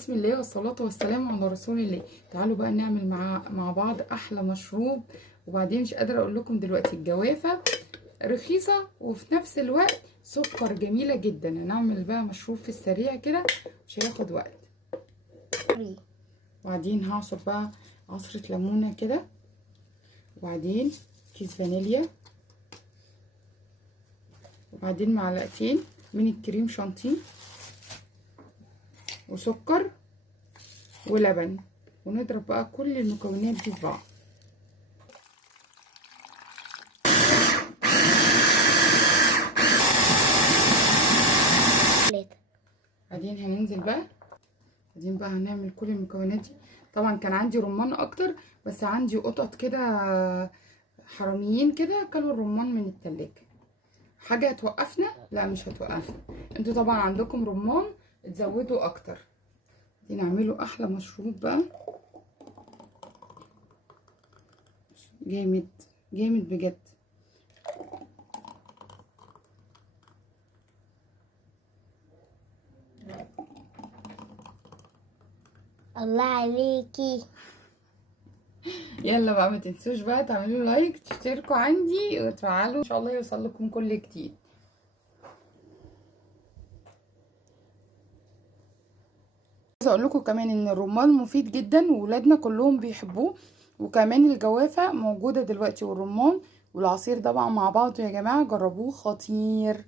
بسم الله والصلاة والسلام على رسول الله. تعالوا بقى نعمل مع بعض احلى مشروب. وبعدين مش قادرة اقول لكم دلوقتي الجوافة رخيصة وفي نفس الوقت سكر جميلة جدا. هنعمل بقى مشروب في السريع كده مش هياخد وقت. وبعدين هعصر بقى عصرة ليمونة كده، وبعدين كيس فانيليا، وبعدين معلقتين من الكريم شانتيه وسكر ولبن، ونضرب بقى كل المكونات دي في بعض. بعدين هننزل بقى، بعدين بقى هنعمل كل المكونات دي. طبعا كان عندي رمان اكتر، بس عندي قطط كده حراميين كده كلوا الرمان من التلاجة. حاجة هتوقفنا؟ لا مش هتوقفنا. انتوا طبعا عندكم رمان تزودوا اكتر. دي نعمله احلى مشروب بقى، جامد جامد بجد. الله عليكي. يلا بقى ما تنسوش بقى تعملوا لايك، تشتركوا عندي وتفعلوا ان شاء الله يوصل لكم كل جديد. عايزه اقول لكم كمان ان الرمان مفيد جدا وولادنا كلهم بيحبوه، وكمان الجوافه موجوده دلوقتي والرمان والعصير طبعا مع بعض. يا جماعه جربوه خطير.